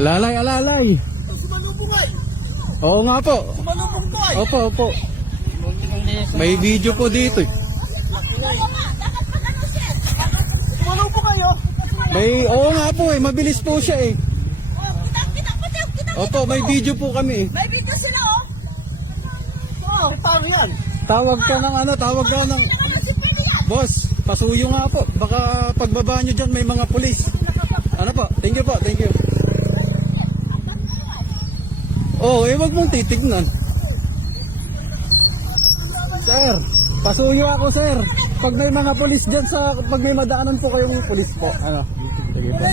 Alalay, alalay. Sumalubong ay. Oo nga po. Sumalubong to ay. Opo, opo. May video po dito. Sumalubong kayo. Oo nga po eh, mabilis po siya eh. Opo, may video po kami eh. May video sila oh. Oh, paano yan? Tawag ka ng boss, pasuyo nga po. Baka pagbaba nyo dyan may mga pulis. Ano po? Thank you po, thank you. Oh, eh wag mong titignan. Sir, pasuyo ako sir. Pag may mga pulis dyan pag may madaanan po kayong pulis po. Ano? Sige po.